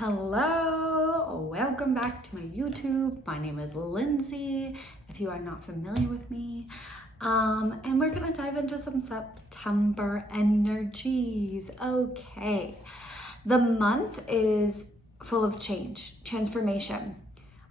Hello, welcome back to my YouTube. My name is Lindsay, if you are not familiar with me. And we're gonna dive into some September energies. Okay, the month is full of change, transformation,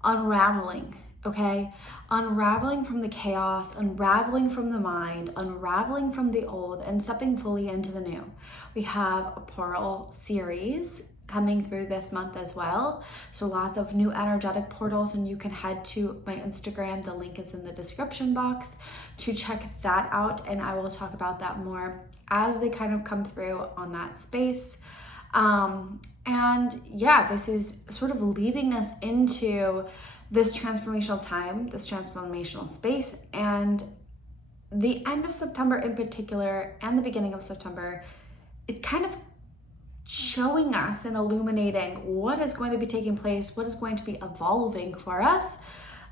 unraveling, okay? Unraveling from the chaos, unraveling from the mind, unraveling from the old, and stepping fully into the new. We have a portal series coming through this month as well. So lots of new energetic portals, and you can head to my Instagram. The link is in the description box to check that out. And I will talk about that more as they kind of come through on that space. And yeah, this is sort of leading us into this transformational time, this transformational space, and the end of September in particular and the beginning of September is kind of showing us and illuminating what is going to be taking place, what is going to be evolving for us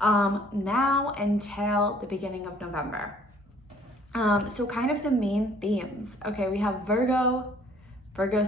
now until the beginning of November. So kind of the main themes. Okay, we have Virgo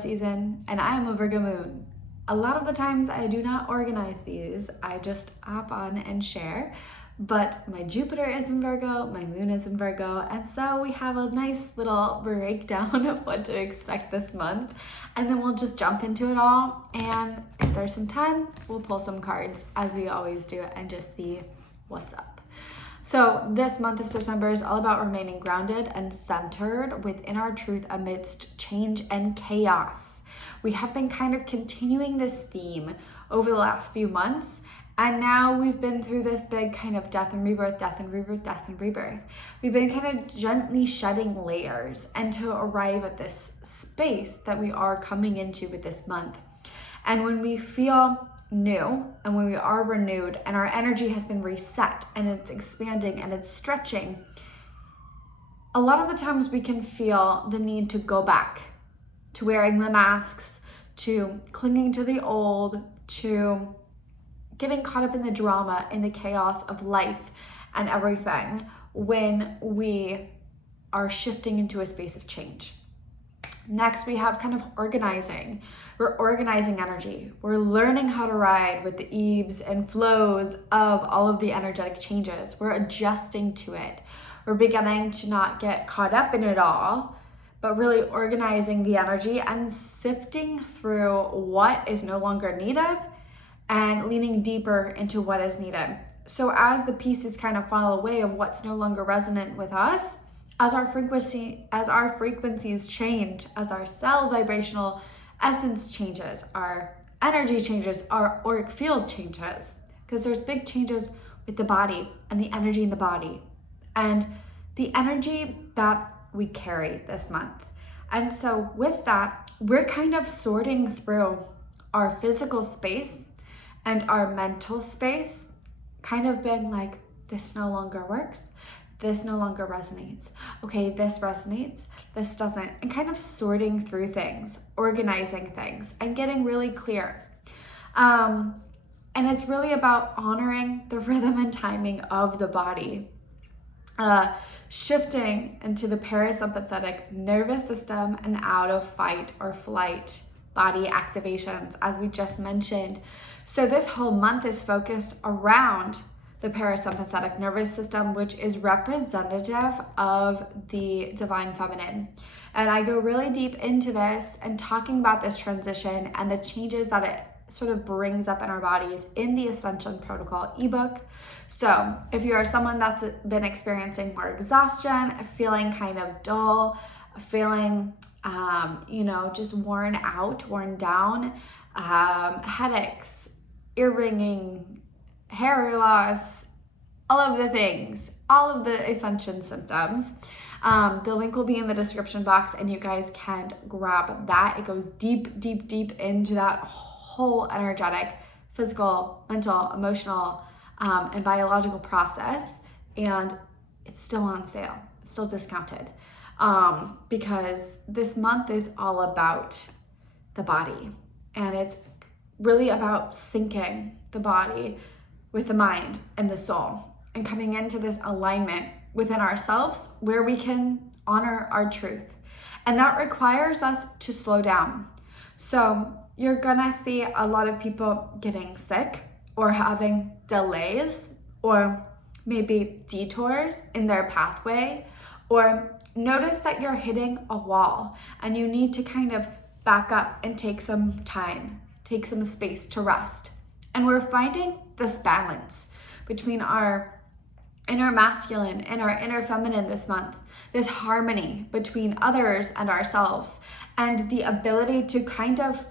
season, and I am a Virgo moon. A lot of the times I do not organize these, I just hop on and share. But my Jupiter is in Virgo, my moon is in Virgo, and so we have a nice little breakdown of what to expect this month. And then we'll just jump into it all, and if there's some time, we'll pull some cards as we always do and just see what's up. So this month of September is all about remaining grounded and centered within our truth amidst change and chaos. We have been kind of continuing this theme over the last few months, and now we've been through this big kind of death and rebirth, death and rebirth, death and rebirth. We've been kind of gently shedding layers and to arrive at this space that we are coming into with this month. And when we feel new and when we are renewed and our energy has been reset and it's expanding and it's stretching, a lot of the times we can feel the need to go back to wearing the masks, to clinging to the old, to getting caught up in the drama, in the chaos of life and everything when we are shifting into a space of change. Next, we have kind of organizing. We're organizing energy. We're learning how to ride with the ebbs and flows of all of the energetic changes. We're adjusting to it. We're beginning to not get caught up in it all, but really organizing the energy and sifting through what is no longer needed and leaning deeper into what is needed. So as the pieces kind of fall away of what's no longer resonant with us, as our frequencies change, as our cell vibrational essence changes, our energy changes, our auric field changes, because there's big changes with the body and the energy in the body and the energy that we carry this month. And so with that, we're kind of sorting through our physical space and our mental space, kind of been like, this no longer works, this no longer resonates. Okay, this resonates, this doesn't, and kind of sorting through things, organizing things, and getting really clear. And it's really about honoring the rhythm and timing of the body. Shifting into the parasympathetic nervous system and out of fight or flight body activations, as we just mentioned. So this whole month is focused around the parasympathetic nervous system, which is representative of the divine feminine. And I go really deep into this and talking about this transition and the changes that it sort of brings up in our bodies in the Ascension Protocol ebook. So if you are someone that's been experiencing more exhaustion, feeling kind of dull, feeling just worn out, worn down, headaches, ear ringing, hair loss, all of the things, all of the Ascension symptoms. The link will be in the description box and you guys can grab that. It goes deep, deep, deep into that whole energetic, physical, mental, emotional, and biological process. And it's still on sale. It's still discounted because this month is all about the body, and it's really about syncing the body with the mind and the soul and coming into this alignment within ourselves where we can honor our truth. And that requires us to slow down. So you're gonna see a lot of people getting sick or having delays or maybe detours in their pathway, or notice that you're hitting a wall and you need to kind of back up and take some time, take some space to rest. And we're finding this balance between our inner masculine and our inner feminine this month, this harmony between others and ourselves, and the ability to kind of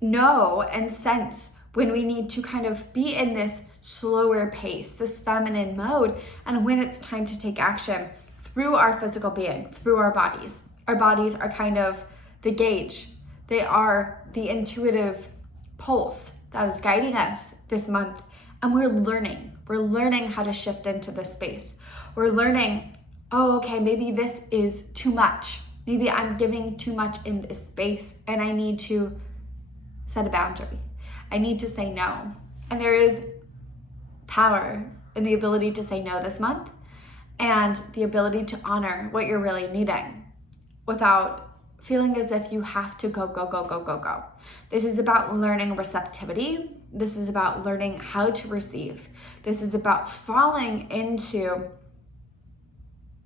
know and sense when we need to kind of be in this slower pace, this feminine mode, and when it's time to take action through our physical being, through our bodies. Our bodies are kind of the gauge. They are the intuitive pulse that is guiding us this month. And we're learning how to shift into this space. We're learning, oh, okay, maybe this is too much. Maybe I'm giving too much in this space and I need to set a boundary. I need to say no. And there is power in the ability to say no this month, and the ability to honor what you're really needing without feeling as if you have to go. This is about learning receptivity. This is about learning how to receive. This is about falling into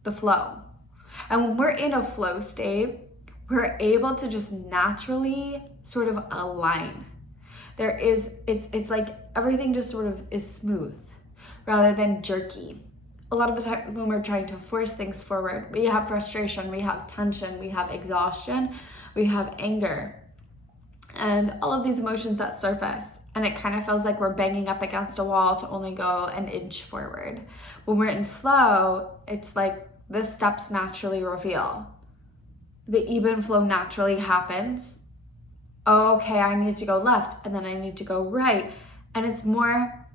the flow. And when we're in a flow state, we're able to just naturally sort of align. It's like everything just sort of is smooth rather than jerky. A lot of the time when we're trying to force things forward, we have frustration, we have tension, we have exhaustion, we have anger, and all of these emotions that surface. And it kind of feels like we're banging up against a wall to only go an inch forward. When we're in flow, it's like the steps naturally reveal. The even flow naturally happens. Okay, I need to go left, and then I need to go right. And it's more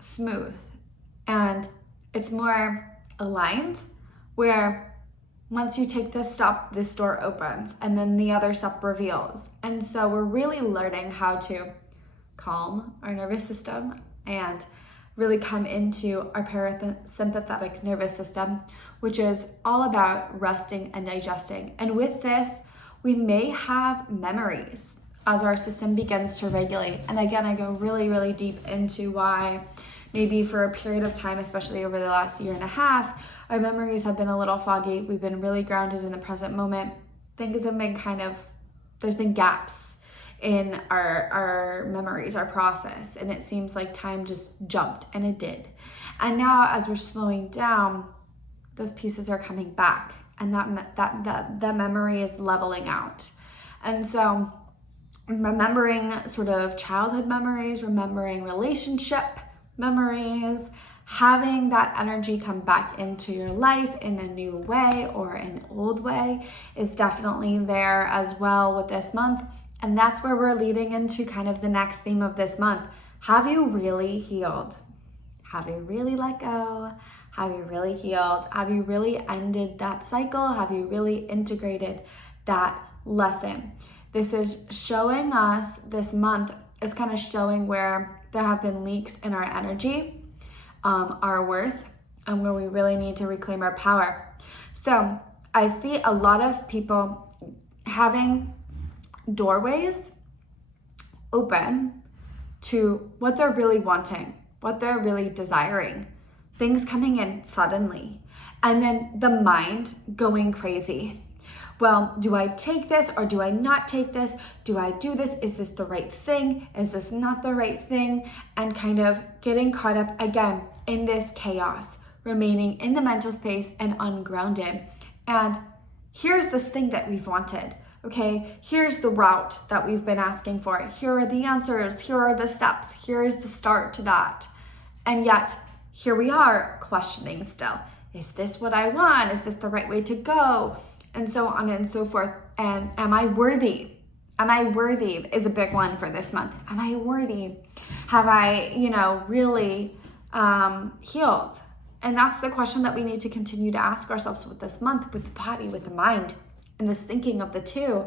smooth and it's more aligned, where once you take this step, this door opens and then the other step reveals. And so we're really learning how to calm our nervous system and really come into our parasympathetic nervous system, which is all about resting and digesting. And with this, we may have memories as our system begins to regulate. And again, I go really, really deep into why maybe for a period of time, especially over the last year and a half, our memories have been a little foggy. We've been really grounded in the present moment. Things have been there's been gaps in our memories, our process, and it seems like time just jumped, and it did. And now as we're slowing down, those pieces are coming back, and that memory is leveling out. And so remembering sort of childhood memories, remembering relationship memories, having that energy come back into your life in a new way or an old way is definitely there as well with this month. And that's where we're leading into kind of the next theme of this month. Have you really healed? Have you really let go? Have you really healed? Have you really ended that cycle? Have you really integrated that lesson? This is showing us this month, it's kind of showing where there have been leaks in our energy, our worth, and where we really need to reclaim our power. So I see a lot of people having doorways open to what they're really wanting, what they're really desiring, things coming in suddenly, and then the mind going crazy. Well, do I take this or do I not take this? Do I do this? Is this the right thing? Is this not the right thing? And kind of getting caught up again in this chaos, remaining in the mental space and ungrounded. And here's this thing that we've wanted. Okay, here's the route that we've been asking for. Here are the answers. Here are the steps. Here's the start to that. And yet, here we are questioning still. Is this what I want? Is this the right way to go? And so on and so forth. And am I worthy? Am I worthy is a big one for this month. Am I worthy? Have I, really healed? And that's the question that we need to continue to ask ourselves with this month, with the body, with the mind, and the syncing of the two.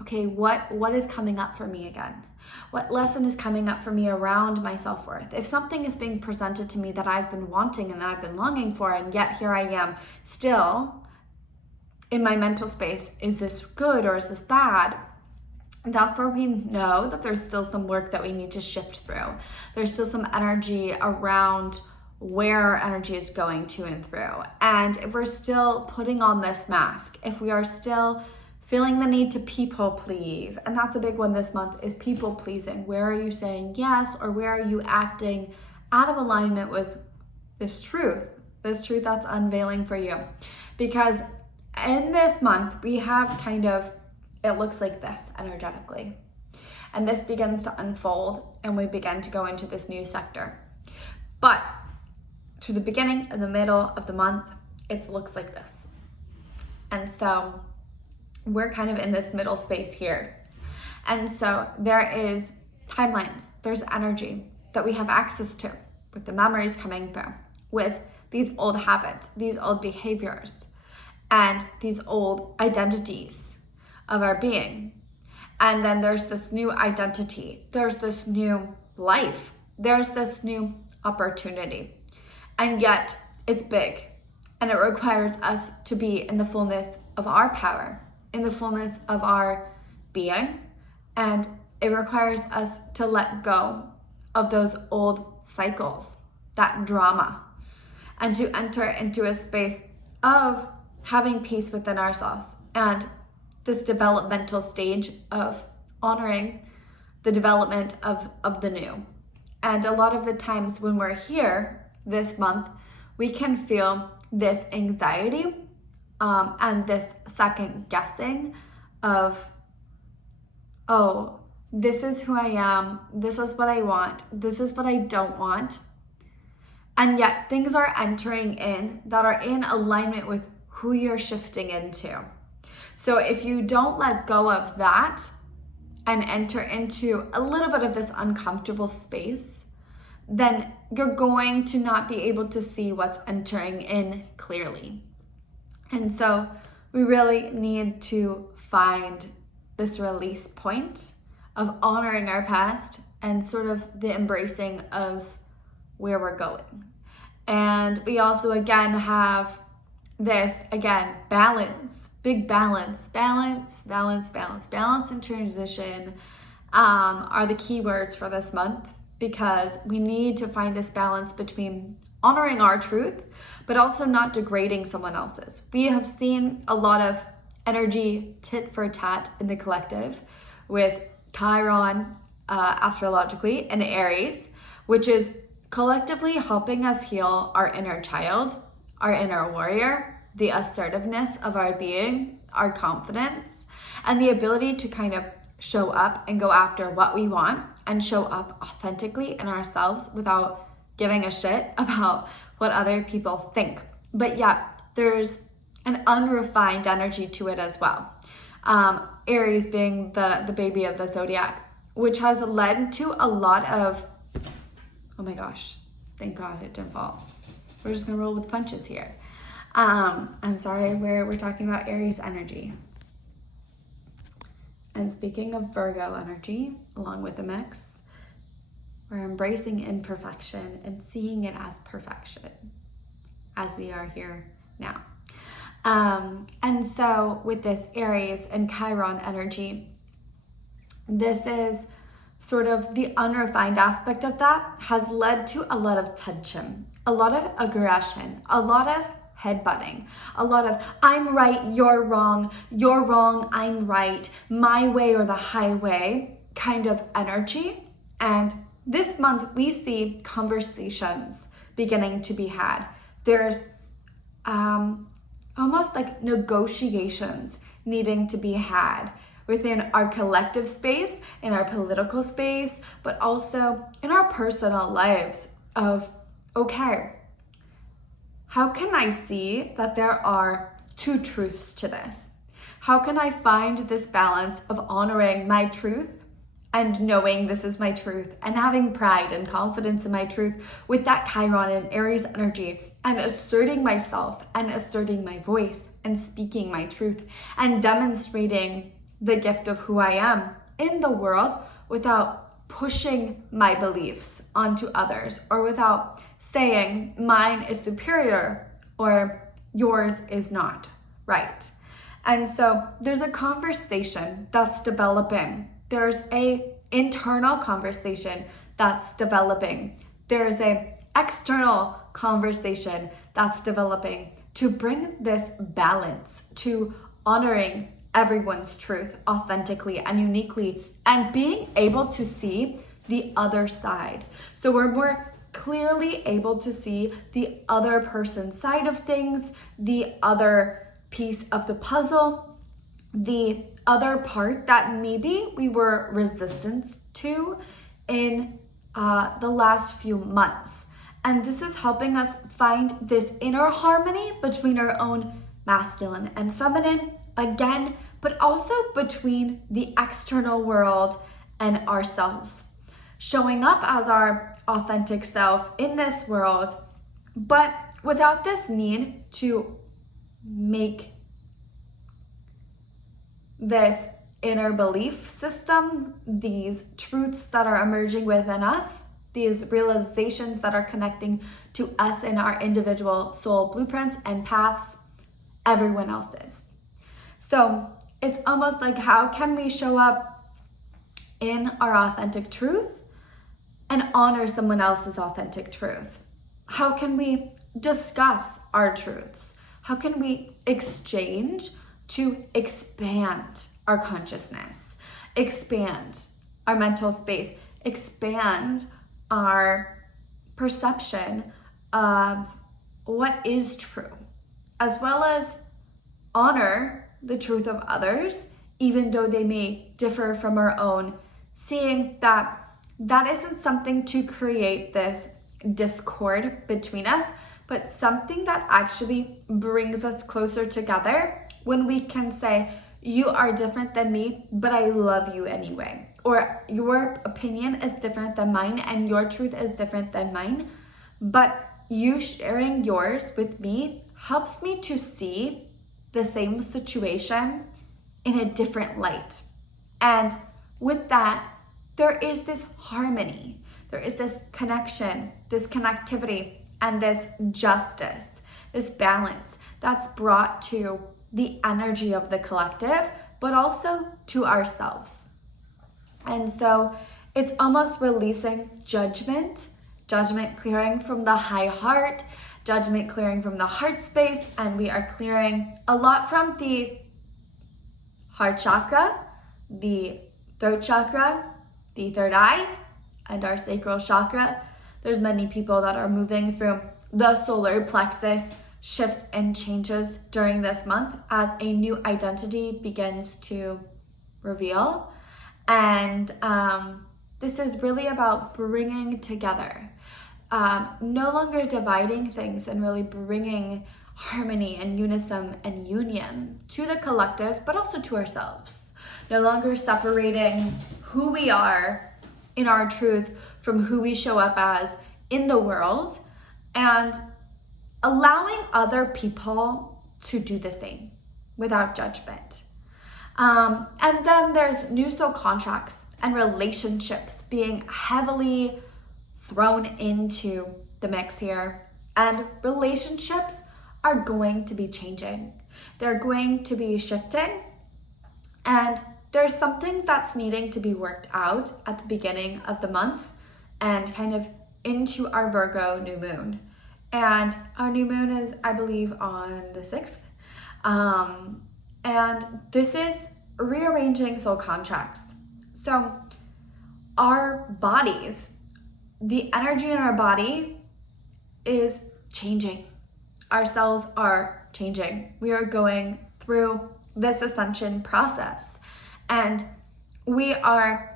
Okay, what is coming up for me again? What lesson is coming up for me around my self-worth? If something is being presented to me that I've been wanting and that I've been longing for, and yet here I am still in my mental space, is this good or is this bad? that's where we know that there's still some work that we need to shift through. There's still some energy around where our energy is going to and through. And if we're still putting on this mask, if we are still feeling the need to people please, and that's a big one this month, is people pleasing. Where are you saying yes, or where are you acting out of alignment with this truth that's unveiling for you? Because in this month, we have kind of, it looks like this energetically. And this begins to unfold, and we begin to go into this new sector. But through the beginning and the middle of the month, it looks like this. And so we're kind of in this middle space here. And so there is timelines, there's energy that we have access to, with the memories coming through, with these old habits, these old behaviors, and these old identities of our being. And then there's this new identity, there's this new life, there's this new opportunity. And yet it's big, and it requires us to be in the fullness of our power, in the fullness of our being, and it requires us to let go of those old cycles, that drama, and to enter into a space of having peace within ourselves, and this developmental stage of honoring the development of the new. And a lot of the times when we're here this month, we can feel this anxiety and this second guessing of, oh, this is who I am, this is what I want, this is what I don't want. And yet things are entering in that are in alignment with who you're shifting into. So if you don't let go of that and enter into a little bit of this uncomfortable space, then you're going to not be able to see what's entering in clearly. And so we really need to find this release point of honoring our past and sort of the embracing of where we're going. And we also again have this, again, balance, big balance and transition are the key words for this month, because we need to find this balance between honoring our truth, but also not degrading someone else's. We have seen a lot of energy tit for tat in the collective with Chiron astrologically in Aries, which is collectively helping us heal our inner child, our inner warrior, the assertiveness of our being, our confidence, and the ability to kind of show up and go after what we want and show up authentically in ourselves without giving a shit about what other people think. But yeah, there's an unrefined energy to it as well. Aries being the baby of the zodiac, which has led to a lot of, oh my gosh, thank God it didn't fall. We're just gonna roll with punches here. I'm sorry, we're talking about Aries energy. And speaking of Virgo energy, along with the mix, we're embracing imperfection and seeing it as perfection, as we are here now. And so with this Aries and Chiron energy, this is sort of the unrefined aspect of that has led to a lot of tension, a lot of aggression, a lot of headbutting, a lot of I'm right, you're wrong, I'm right, my way or the highway kind of energy. And this month we see conversations beginning to be had. There's almost like negotiations needing to be had within our collective space, in our political space, but also in our personal lives of, okay, how can I see that there are two truths to this? How can I find this balance of honoring my truth and knowing this is my truth and having pride and confidence in my truth with that Chiron and Aries energy, and asserting myself and asserting my voice and speaking my truth and demonstrating the gift of who I am in the world without pushing my beliefs onto others, or without saying mine is superior or yours is not right. And so there's a conversation that's developing. There's a internal conversation that's developing. There's a external conversation that's developing to bring this balance to honoring everyone's truth authentically and uniquely and being able to see the other side. So we're more clearly able to see the other person's side of things, the other piece of the puzzle, the other part that maybe we were resistant to in the last few months. And this is helping us find this inner harmony between our own masculine and feminine, again, but also between the external world and ourselves. Showing up as our authentic self in this world, but without this need to make this inner belief system, these truths that are emerging within us, these realizations that are connecting to us in our individual soul blueprints and paths, everyone else's. So it's almost like, how can we show up in our authentic truth and honor someone else's authentic truth? How can we discuss our truths? How can we exchange to expand our consciousness, expand our mental space, expand our perception of what is true, as well as honor the truth of others, even though they may differ from our own, seeing that that isn't something to create this discord between us, but something that actually brings us closer together when we can say, you are different than me, but I love you anyway. Or your opinion is different than mine and your truth is different than mine, but you sharing yours with me helps me to see the same situation in a different light. And with that, there is this harmony, there is this connection, this connectivity, and this justice, this balance that's brought to the energy of the collective, but also to ourselves. And so it's almost releasing judgment clearing from the high heart, judgment clearing from the heart space, and we are clearing a lot from the heart chakra, the throat chakra, the third eye, and our sacral chakra. There's many people that are moving through the solar plexus shifts and changes during this month as a new identity begins to reveal. And this is really about bringing together, no longer dividing things, and really bringing harmony and unison and union to the collective, but also to ourselves. No longer separating who we are in our truth from who we show up as in the world, and allowing other people to do the same without judgment. And then there's new soul contracts and relationships being heavily thrown into the mix here. And relationships are going to be changing. They're going to be shifting. And there's something that's needing to be worked out at the beginning of the month and kind of into our Virgo new moon. And our new moon is, I believe, on the 6th. And this is rearranging soul contracts. So our bodies, the energy in our body is changing. Our cells are changing. We are going through this ascension process. And we are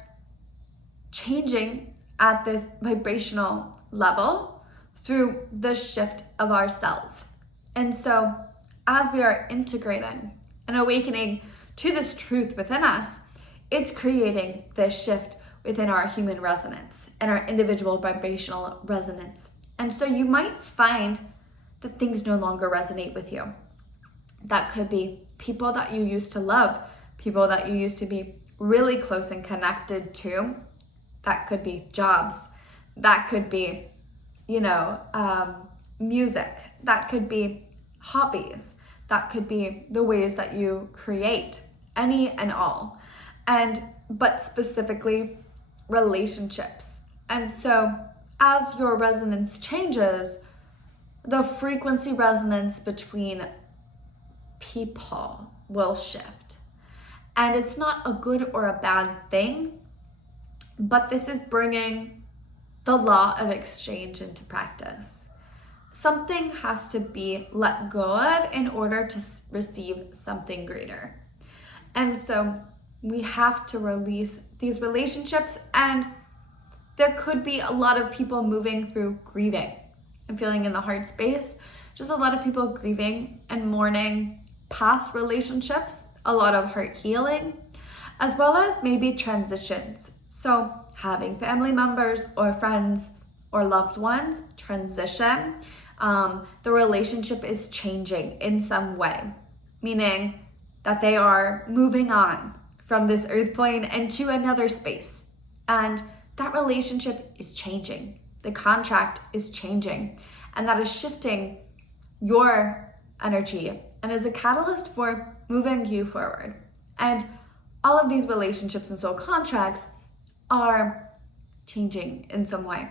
changing at this vibrational level through the shift of our cells. And so as we are integrating and awakening to this truth within us, it's creating this shift within our human resonance and our individual vibrational resonance. And so you might find that things no longer resonate with you. That could be people that you used to love, people that you used to be really close and connected to. That could be jobs. That could be, music. That could be hobbies. That could be the ways that you create, any and all. But specifically relationships. And so as your resonance changes, the frequency resonance between people will shift. And it's not a good or a bad thing, but this is bringing the law of exchange into practice. Something has to be let go of in order to receive something greater. And so we have to release these relationships, and there could be a lot of people moving through grieving. I'm feeling in the heart space, just a lot of people grieving and mourning past relationships, a lot of heart healing, as well as maybe transitions. So having family members or friends or loved ones transition, the relationship is changing in some way, meaning that they are moving on from this earth plane into another space. And that relationship is changing. The contract is changing. And that is shifting your energy and is a catalyst for moving you forward. And all of these relationships and soul contracts are changing in some way.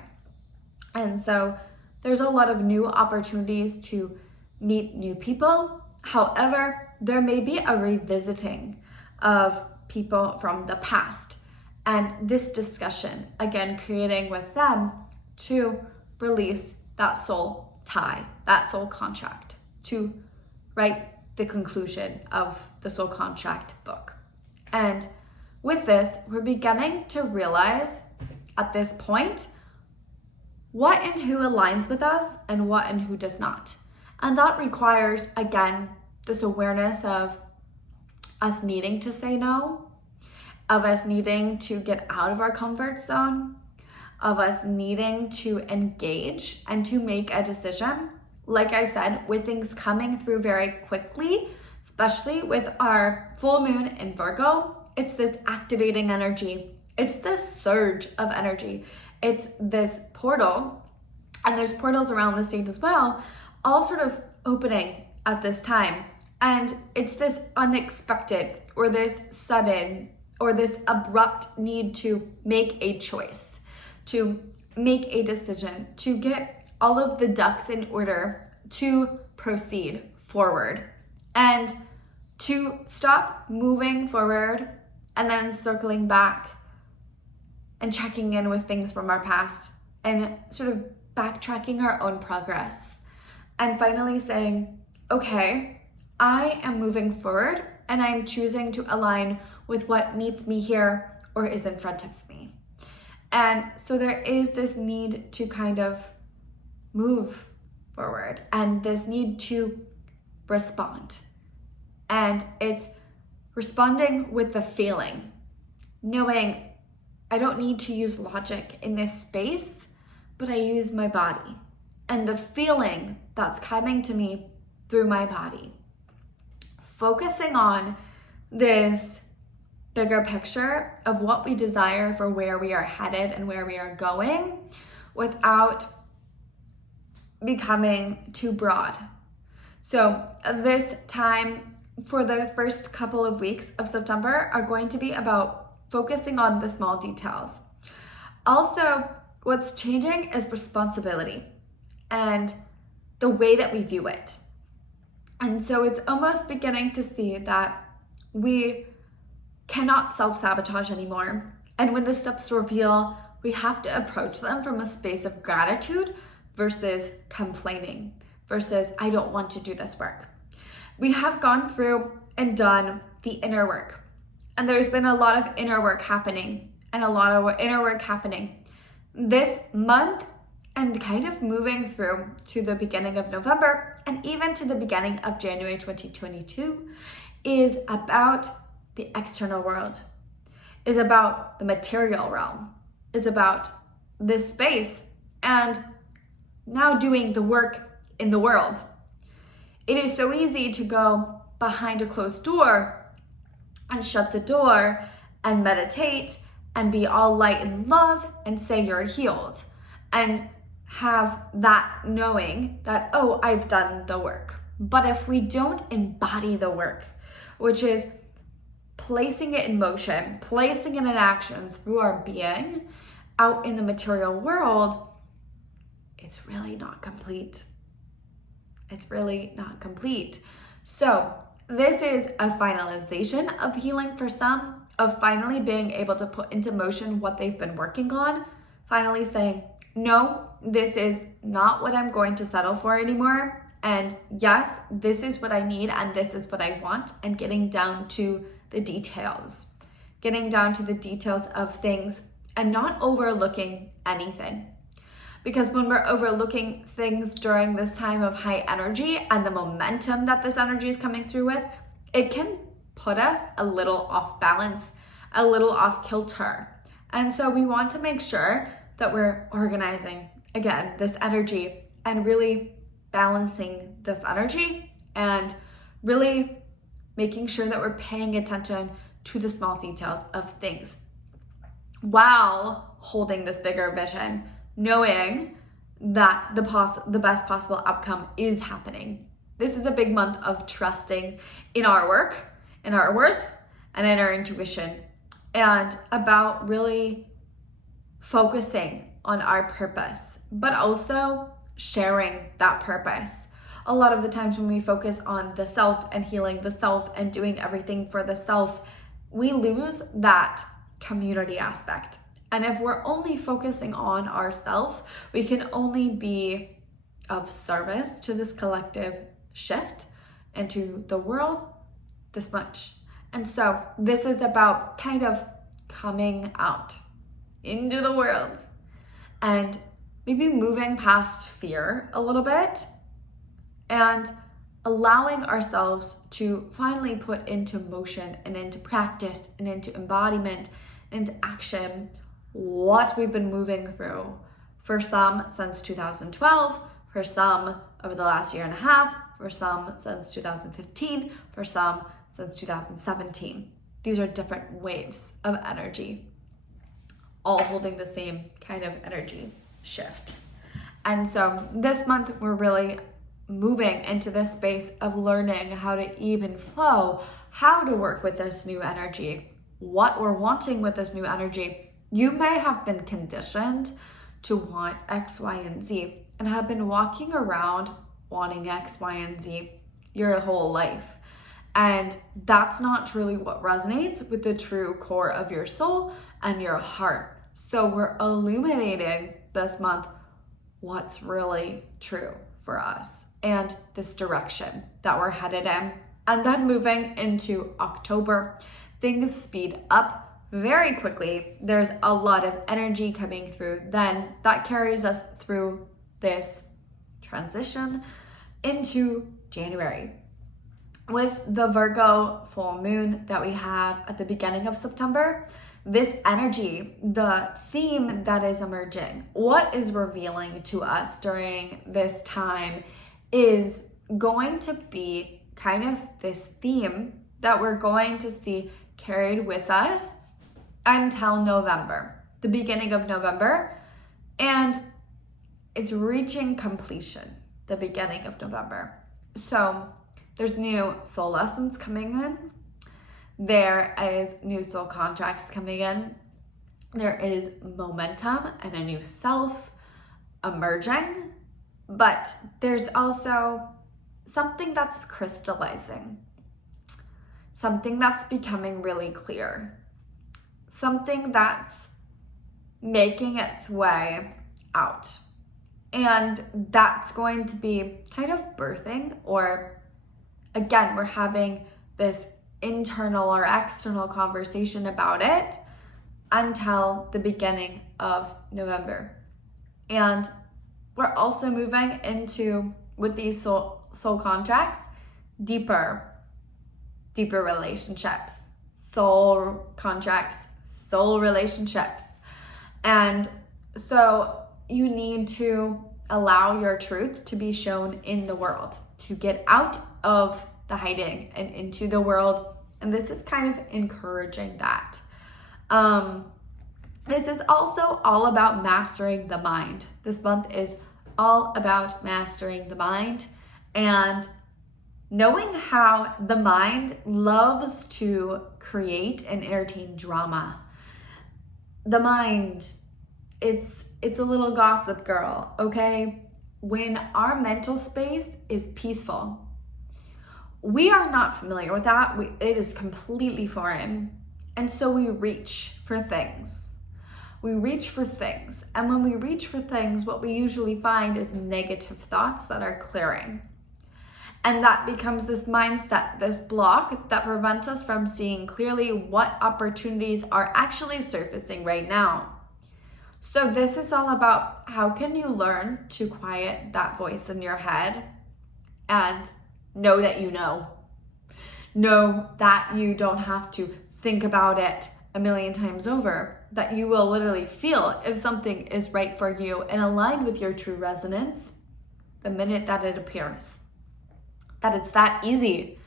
And so there's a lot of new opportunities to meet new people. However, there may be a revisiting of people from the past. And this discussion, again, creating with them to release that soul tie, that soul contract, to write the conclusion of the soul contract book. And with this, we're beginning to realize at this point what and who aligns with us and what and who does not. And that requires, again, this awareness of us needing to say no, of us needing to get out of our comfort zone, of us needing to engage and to make a decision. Like I said, with things coming through very quickly, especially with our full moon in Virgo, it's this activating energy. It's this surge of energy. It's this portal, and there's portals around the state as well, all sort of opening at this time. And it's this unexpected or this sudden or this abrupt need to make a choice, to make a decision, to get all of the ducks in order to proceed forward and to stop moving forward and then circling back and checking in with things from our past and sort of backtracking our own progress and finally saying, okay, I am moving forward and I'm choosing to align with what meets me here or is in front of me. And so there is this need to kind of move forward and this need to respond. And it's responding with the feeling, knowing I don't need to use logic in this space, but I use my body and the feeling that's coming to me through my body. Focusing on this bigger picture of what we desire for where we are headed and where we are going without becoming too broad. So this time for the first couple of weeks of September are going to be about focusing on the small details. Also, what's changing is responsibility and the way that we view it. And so it's almost beginning to see that we cannot self-sabotage anymore. And when the steps reveal, we have to approach them from a space of gratitude versus complaining, versus I don't want to do this work. We have gone through and done the inner work. And there's been a lot of inner work happening this month and kind of moving through to the beginning of November and even to the beginning of January 2022 is about the external world, is about the material realm, is about this space and now doing the work in the world. It is so easy to go behind a closed door and shut the door and meditate and be all light and love and say you're healed and have that knowing that, oh, I've done the work. But if we don't embody the work, which is placing it in motion, placing it in action through our being out in the material world, it's really not complete. It's really not complete. So this is a finalization of healing for some, of finally being able to put into motion what they've been working on, finally saying, no, this is not what I'm going to settle for anymore. And yes, this is what I need and this is what I want, and getting down to the details, of things and not overlooking anything. Because when we're overlooking things during this time of high energy and the momentum that this energy is coming through with, it can put us a little off balance, a little off kilter. And so we want to make sure that we're organizing, again, this energy and really balancing this energy and really making sure that we're paying attention to the small details of things while holding this bigger vision, knowing that the best possible outcome is happening. This is a big month of trusting in our work, in our worth, and in our intuition, and about really focusing on our purpose, but also sharing that purpose. A lot of the times when we focus on the self and healing the self and doing everything for the self, we lose that community aspect. And if we're only focusing on ourself, we can only be of service to this collective shift and to the world this much. And so this is about kind of coming out into the world and maybe moving past fear a little bit and allowing ourselves to finally put into motion and into practice and into embodiment, into action, what we've been moving through. For some since 2012, for some over the last year and a half, for some since 2015, for some since 2017. These are different waves of energy, all holding the same kind of energy shift. And so this month we're really moving into this space of learning how to even flow, how to work with this new energy, what we're wanting with this new energy. You may have been conditioned to want X, Y, and Z and have been walking around wanting X, Y, and Z your whole life. And that's not truly what resonates with the true core of your soul and your heart. So we're illuminating this month what's really true for us and this direction that we're headed in. And then moving into October, things speed up very quickly. There's a lot of energy coming through then that carries us through this transition into January. With the Virgo full moon that we have at the beginning of September, this energy, the theme that is emerging, what is revealing to us during this time is going to be kind of this theme that we're going to see carried with us until November, the beginning of November, and it's reaching completion, the beginning of November. So there's new soul lessons coming in. There is new soul contracts coming in. There is momentum and a new self emerging, but there's also something that's crystallizing, something that's becoming really clear, something that's making its way out. And that's going to be kind of birthing, or again, we're having this internal or external conversation about it until the beginning of November. And we're also moving into, with these soul contracts, deeper relationships, soul contracts, soul relationships. And so you need to allow your truth to be shown in the world, to get out of the hiding and into the world. And this is kind of encouraging that. This is also all about mastering the mind. This month is all about mastering the mind and knowing how the mind loves to create and entertain drama. The mind, it's a little gossip girl, okay? When our mental space is peaceful, we are not familiar with that. It is completely foreign. And so we reach for things. We reach for things. And when we reach for things, what we usually find is negative thoughts that are clearing. And that becomes this mindset, this block that prevents us from seeing clearly what opportunities are actually surfacing right now. So this is all about how can you learn to quiet that voice in your head and know that you know. Know that you don't have to think about it a million times over, that you will literally feel if something is right for you and aligned with your true resonance the minute that it appears. That it's that easy,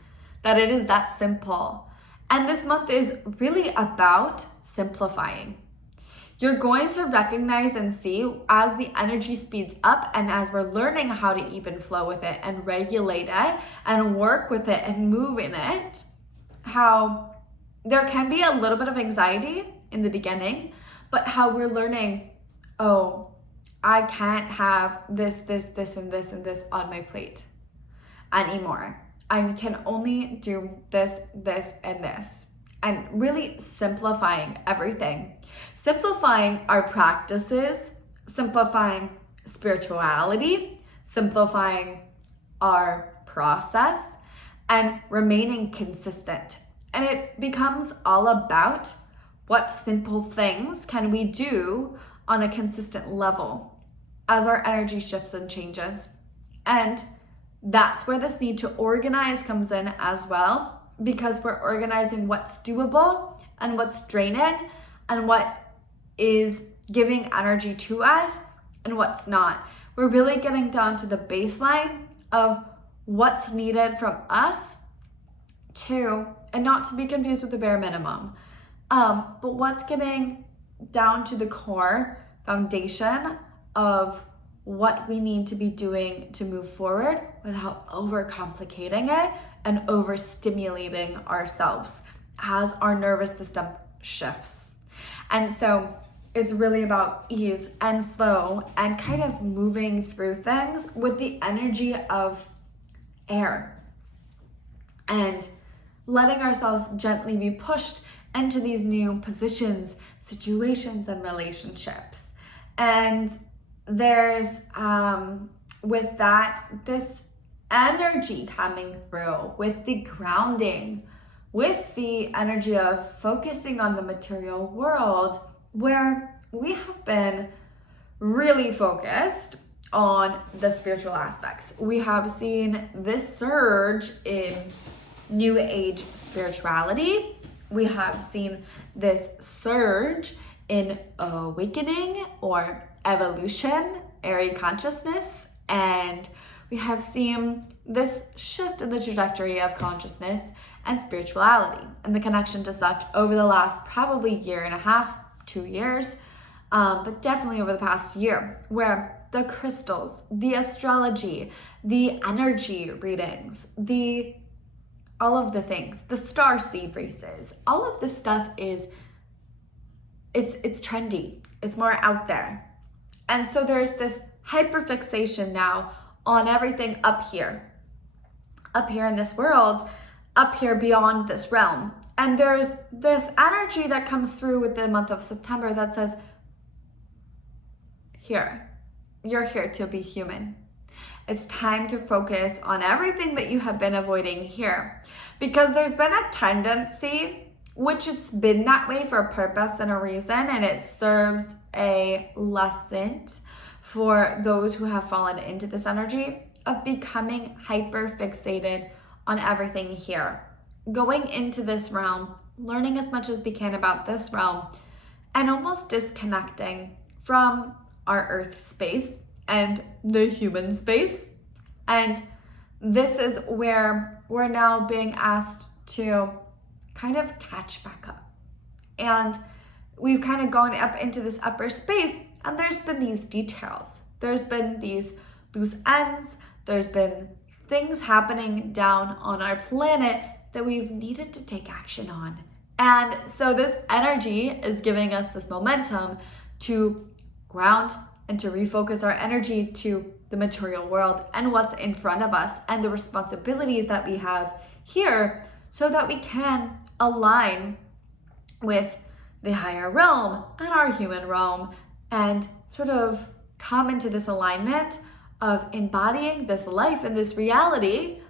that it is that simple. And this month is really about simplifying. You're going to recognize and see as the energy speeds up and as we're learning how to even flow with it and regulate it and work with it and move in it, how there can be a little bit of anxiety in the beginning, but how we're learning, oh, I can't have this, and this on my plate anymore. I can only do this, and this. And really simplifying everything. Simplifying our practices, simplifying spirituality, simplifying our process, and remaining consistent. And it becomes all about what simple things can we do on a consistent level as our energy shifts and changes. And that's where this need to organize comes in as well, because we're organizing what's doable and what's draining and what is giving energy to us and what's not. We're really getting down to the baseline of what's needed from us and not to be confused with the bare minimum, but what's getting down to the core foundation of what we need to be doing to move forward without overcomplicating it and overstimulating ourselves as our nervous system shifts. And so it's really about ease and flow and kind of moving through things with the energy of air and letting ourselves gently be pushed into these new positions, situations, and relationships. And there's, with that, this energy coming through with the grounding, with the energy of focusing on the material world, where we have been really focused on the spiritual aspects. We have seen this surge in new age spirituality. We have seen this surge in awakening or evolution, airy consciousness, and we have seen this shift in the trajectory of consciousness and spirituality and the connection to such over the last probably year and a half, 2 years, but definitely over the past year, where the crystals, the astrology, the energy readings, all of the things, the star seed races, all of this stuff is, it's trendy, it's more out there. And so there's this hyperfixation now on everything up here in this world, up here beyond this realm. And there's this energy that comes through with the month of September that says, you're here to be human. It's time to focus on everything that you have been avoiding here. Because there's been a tendency, which it's been that way for a purpose and a reason, and it serves a lesson for those who have fallen into this energy of becoming hyper fixated on everything here. Going into this realm, learning as much as we can about this realm, and almost disconnecting from our earth space and the human space. And this is where we're now being asked to kind of catch back up. And we've kind of gone up into this upper space, and there's been these details. There's been these loose ends. There's been things happening down on our planet that we've needed to take action on. And so this energy is giving us this momentum to ground and to refocus our energy to the material world and what's in front of us and the responsibilities that we have here, so that we can align with the higher realm and our human realm and sort of come into this alignment of embodying this life and this reality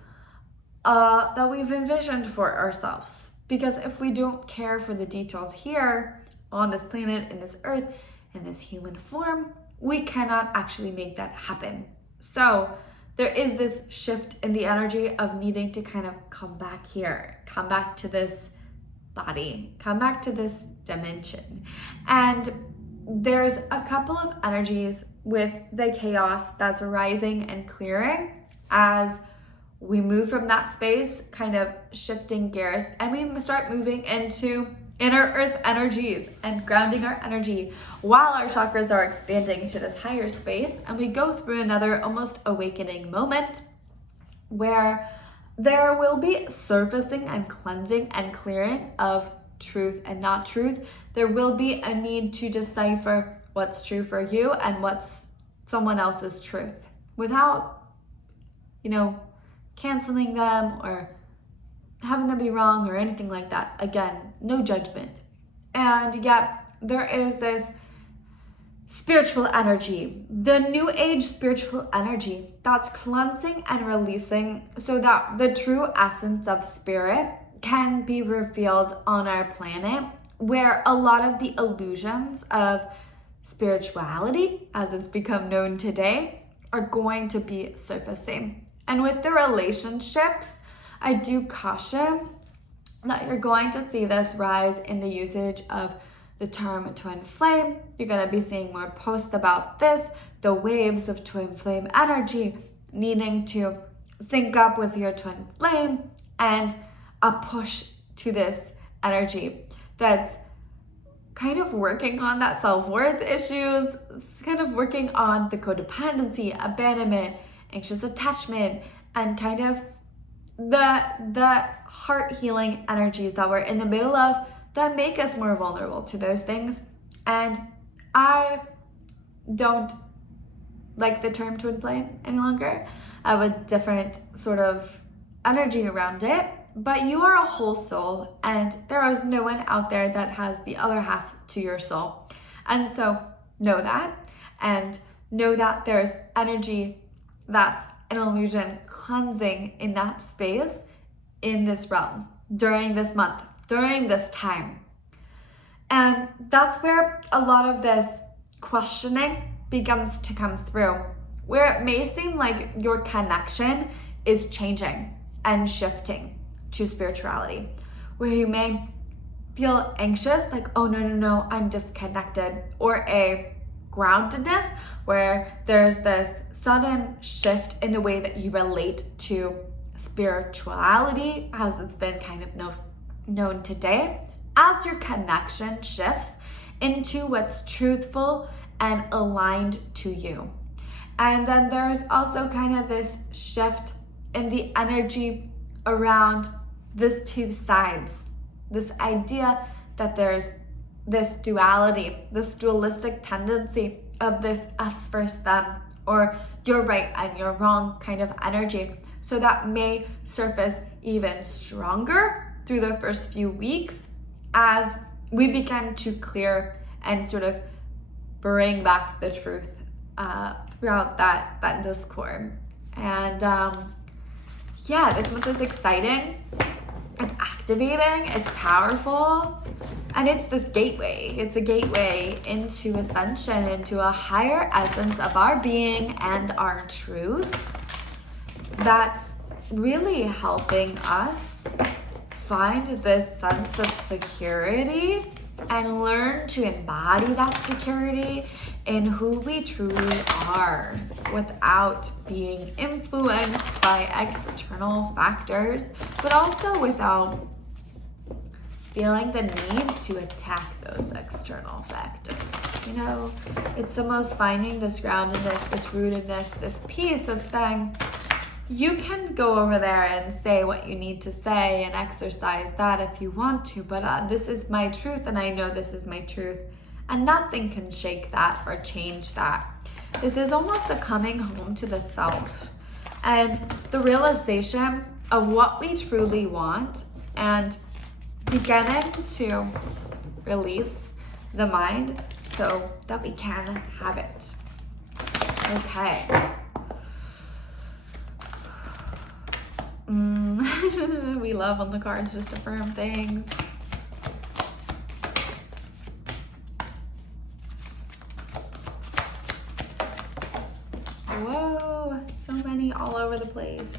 that we've envisioned for ourselves. Because if we don't care for the details here on this planet, in this earth, in this human form, we cannot actually make that happen. So there is this shift in the energy of needing to kind of come back here, come back to this body, come back to this dimension. And there's a couple of energies with the chaos that's arising and clearing as we move from that space, kind of shifting gears, and we start moving into inner earth energies and grounding our energy while our chakras are expanding to this higher space. And we go through another almost awakening moment where there will be surfacing and cleansing and clearing of truth and not truth. There will be a need to decipher what's true for you and what's someone else's truth without, canceling them or having them be wrong or anything like that. Again, no judgment. And yet there is this spiritual energy, the new age spiritual energy that's cleansing and releasing so that the true essence of spirit can be revealed on our planet, where a lot of the illusions of spirituality, as it's become known today, are going to be surfacing. And with the relationships, I do caution that you're going to see this rise in the usage of the term twin flame. You're going to be seeing more posts about this, the waves of twin flame energy, needing to sync up with your twin flame, and a push to this energy that's kind of working on that self-worth issues, kind of working on the codependency, abandonment, anxious attachment, and kind of the heart healing energies that we're in the middle of that make us more vulnerable to those things. And I don't like the term twin flame any longer. I have a different sort of energy around it, but you are a whole soul, and there is no one out there that has the other half to your soul. And so know that, and know that there's energy that's an illusion cleansing in that space, in this realm, during this month, during this time. And that's where a lot of this questioning begins to come through, where it may seem like your connection is changing and shifting to spirituality, where you may feel anxious, like, oh no, I'm disconnected, or a groundedness where there's this sudden shift in the way that you relate to spirituality as it's been kind of known today, as your connection shifts into what's truthful and aligned to you. And then there's also kind of this shift in the energy around these two sides, this idea that there's this duality, this dualistic tendency of this us versus them, or you're right and you're wrong kind of energy. So that may surface even stronger through the first few weeks as we begin to clear and sort of bring back the truth throughout that discord. And this month is exciting, it's activating, it's powerful, and it's this gateway. It's a gateway into ascension, into a higher essence of our being and our truth that's really helping us find this sense of security and learn to embody that security in who we truly are without being influenced by external factors, but also without feeling the need to attack those external factors. It's almost finding this groundedness, this rootedness, this piece of saying, You can go over there and say what you need to say and exercise that if you want to, but this is my truth, and I know this is my truth, and nothing can shake that or change that. This is almost a coming home to the self and the realization of what we truly want, and beginning to release the mind so that we can have it. Okay. We love when the cards just affirm things. Whoa, so many all over the place.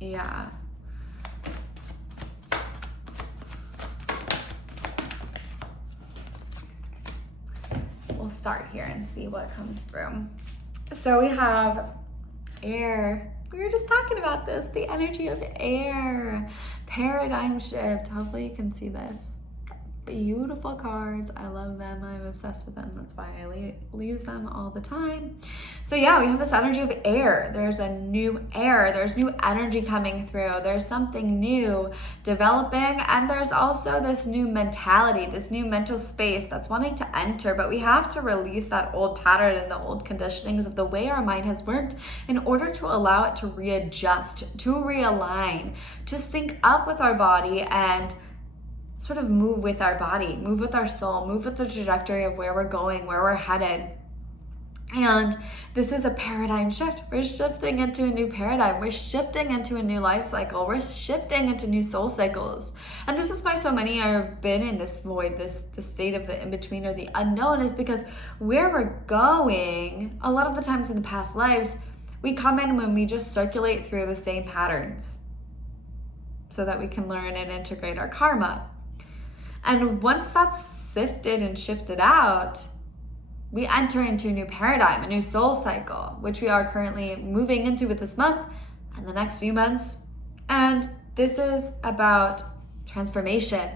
Yeah. We'll start here and see what comes through. So we have air. We were just talking about this, the energy of air. Paradigm shift. Hopefully you can see this. Beautiful cards. I love them. I'm obsessed with them. That's why I use them all the time. So yeah, we have this energy of air. There's a new air. There's new energy coming through. There's something new developing. And there's also this new mentality, this new mental space that's wanting to enter. But we have to release that old pattern and the old conditionings of the way our mind has worked in order to allow it to readjust, to realign, to sync up with our body and sort of move with our body, move with our soul, move with the trajectory of where we're going, where we're headed. And this is a paradigm shift. We're shifting into a new paradigm. We're shifting into a new life cycle. We're shifting into new soul cycles. And this is why so many have been in this void, this state of the in-between or the unknown, is because where we're going, a lot of the times in the past lives, we come in when we just circulate through the same patterns so that we can learn and integrate our karma. And once that's sifted and shifted out, we enter into a new paradigm, a new soul cycle, which we are currently moving into with this month and the next few months. And this is about transformation.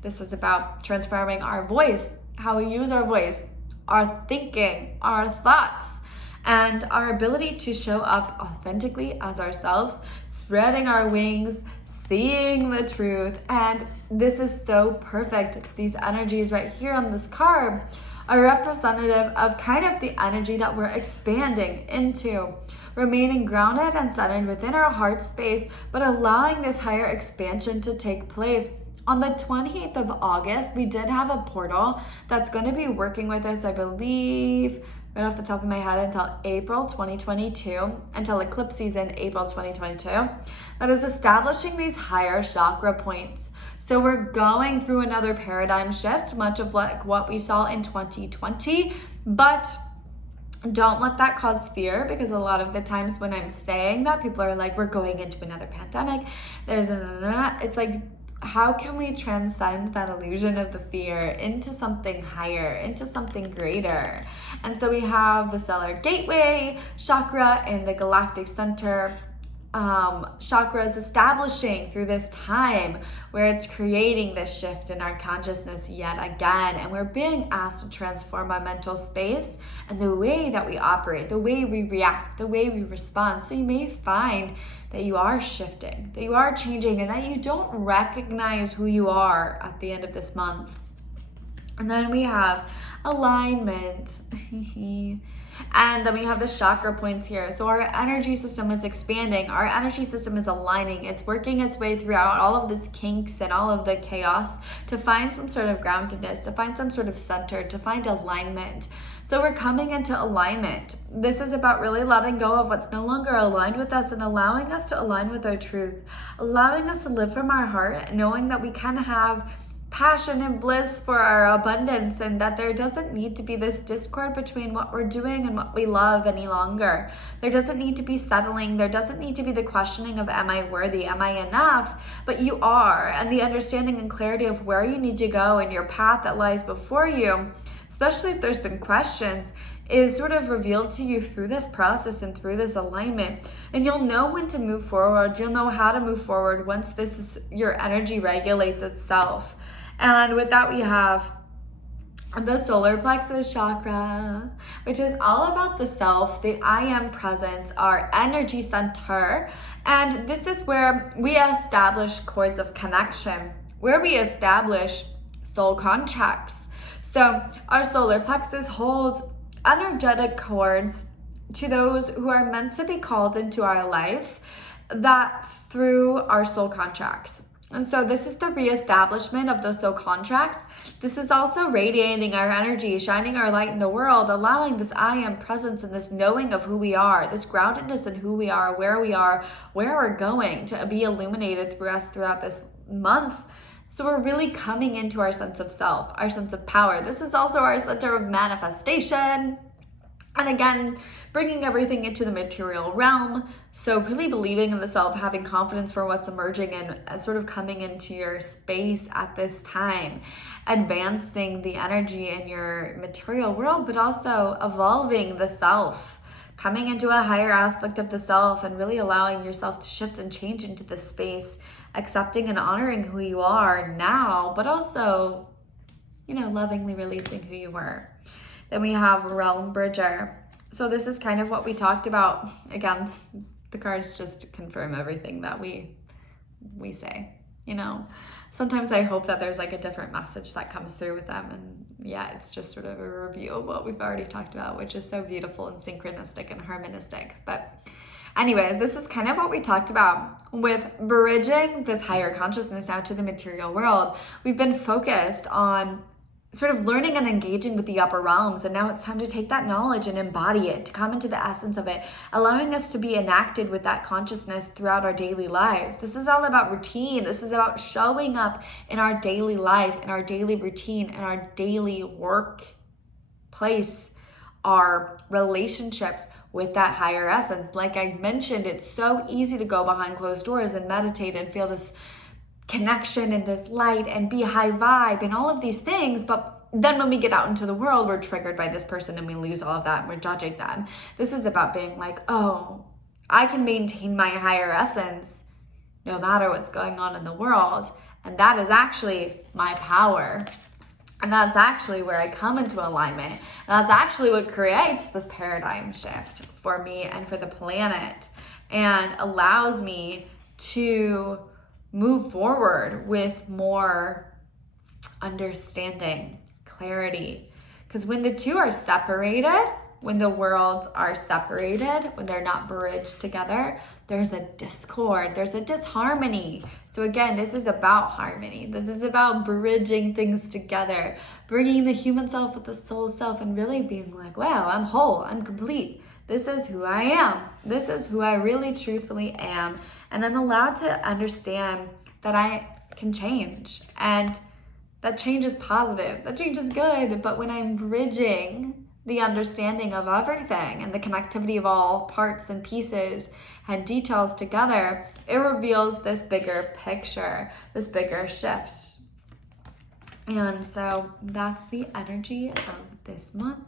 This is about transforming our voice, how we use our voice, our thinking, our thoughts, and our ability to show up authentically as ourselves, spreading our wings, seeing the truth. And this is so perfect. These energies right here on this card are representative of kind of the energy that we're expanding into, remaining grounded and centered within our heart space, but allowing this higher expansion to take place. On the 28th of August, we did have a portal that's going to be working with us, I believe, right off the top of my head, until April 2022, until eclipse season, April 2022, that is establishing these higher chakra points. So we're going through another paradigm shift, much of like what we saw in 2020, but don't let that cause fear, because a lot of the times when I'm saying that, people are like, we're going into another pandemic. It's like, how can we transcend that illusion of the fear into something higher, into something greater? And so we have the stellar gateway chakra in the galactic center. Chakras establishing through this time where it's creating this shift in our consciousness yet again, and we're being asked to transform our mental space and the way that we operate, the way we react, the way we respond. So you may find that you are shifting, that you are changing, and that you don't recognize who you are at the end of this month. And then we have alignment. And then we have the chakra points here. So our energy system is expanding. Our energy system is aligning. It's working its way throughout all of this kinks and all of the chaos to find some sort of groundedness, to find some sort of center, to find alignment. So we're coming into alignment. This is about really letting go of what's no longer aligned with us and allowing us to align with our truth, allowing us to live from our heart, knowing that we can have passion and bliss for our abundance, and that there doesn't need to be this discord between what we're doing and what we love any longer. There doesn't need to be settling. There doesn't need to be the questioning of, am I worthy? Am I enough? But you are, and the understanding and clarity of where you need to go and your path that lies before you, especially if there's been questions, is sort of revealed to you through this process and through this alignment. And you'll know when to move forward. You'll know how to move forward once your energy regulates itself. And with that, we have the solar plexus chakra, which is all about the self, the I am presence, our energy center. And this is where we establish cords of connection, where we establish soul contracts. So our solar plexus holds energetic cords to those who are meant to be called into our life, that through our soul contracts. And so this is the reestablishment of those soul contracts. This is also radiating our energy, shining our light in the world, allowing this I am presence and this knowing of who we are, this groundedness in who we are, where we're going, to be illuminated through us throughout this month. So we're really coming into our sense of self, our sense of power. This is also our center of manifestation. And again, bringing everything into the material realm. So really believing in the self, having confidence for what's emerging, and sort of coming into your space at this time, advancing the energy in your material world, but also evolving the self, coming into a higher aspect of the self and really allowing yourself to shift and change into this space, accepting and honoring who you are now, but also, lovingly releasing who you were. Then we have Realm Bridger. So this is kind of what we talked about. Again, the cards just confirm everything that we say, Sometimes I hope that there's like a different message that comes through with them. And yeah, it's just sort of a review of what we've already talked about, which is so beautiful and synchronistic and harmonistic. But anyway, this is kind of what we talked about with bridging this higher consciousness now to the material world. We've been focused on sort of learning and engaging with the upper realms, and now it's time to take that knowledge and embody it, to come into the essence of it, allowing us to be enacted with that consciousness throughout our daily lives. This is all about routine. This is about showing up in our daily life, in our daily routine, in our daily workplace, our relationships with that higher essence. Like I mentioned, it's so easy to go behind closed doors and meditate and feel this connection and this light and be high vibe and all of these things, but then when we get out into the world, we're triggered by this person and we lose all of that and we're judging them. This is about being like, oh, I can maintain my higher essence no matter what's going on in the world, and that is actually my power. And that's actually where I come into alignment. And that's actually what creates this paradigm shift for me and for the planet, and allows me to move forward with more understanding, clarity. Because when the two are separated, when the worlds are separated, when they're not bridged together, there's a discord, there's a disharmony. So again, this is about harmony. This is about bridging things together, bringing the human self with the soul self, and really being like, wow, I'm whole, I'm complete. This is who I am. This is who I really truthfully am. And I'm allowed to understand that I can change, and that change is positive, that change is good. But when I'm bridging the understanding of everything and the connectivity of all parts and pieces and details together, it reveals this bigger picture, this bigger shift. And so that's the energy of this month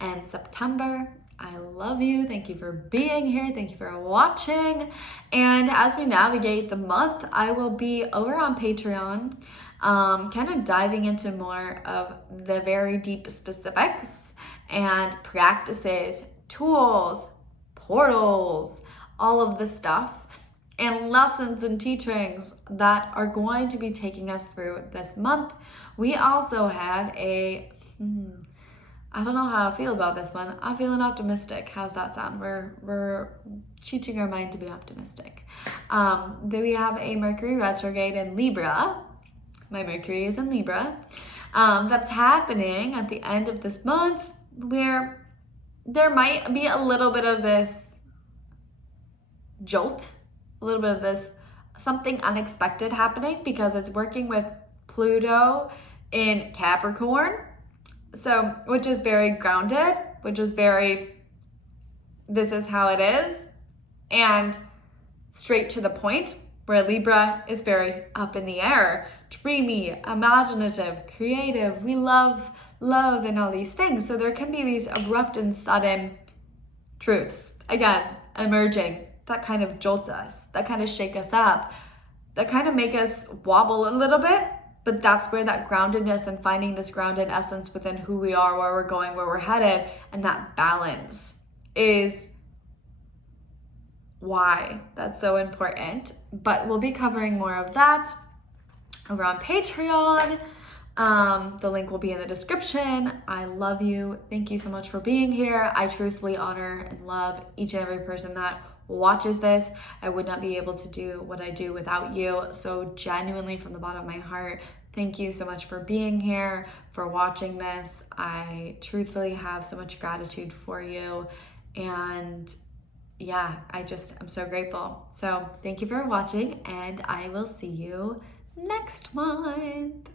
and September. I love you. Thank you for being here. Thank you for watching. And as we navigate the month, I will be over on Patreon, kind of diving into more of the very deep specifics and practices, tools, portals, all of the stuff, and lessons and teachings that are going to be taking us through this month. We also have I don't know how I feel about this one. I'm feeling optimistic. How's that sound? We're teaching our mind to be optimistic. Then we have a Mercury retrograde in Libra. My Mercury is in Libra. That's happening at the end of this month, where there might be a little bit of this jolt, a little bit of this something unexpected happening, because it's working with Pluto in Capricorn. So, which is very grounded, which is very, this is how it is, and straight to the point, where Libra is very up in the air, dreamy, imaginative, creative. We love love and all these things. So there can be these abrupt and sudden truths, again, emerging, that kind of jolt us, that kind of shake us up, that kind of make us wobble a little bit. But that's where that groundedness and finding this grounded essence within who we are, where we're going, where we're headed, and that balance is why that's so important. But we'll be covering more of that over on Patreon. The link will be in the description. I love you. Thank you so much for being here. I truthfully honor and love each and every person that watches this. I would not be able to do what I do without you. So genuinely, from the bottom of my heart, thank you so much for being here, for watching this. I truthfully have so much gratitude for you. And yeah, I'm so grateful. So thank you for watching, and I will see you next month.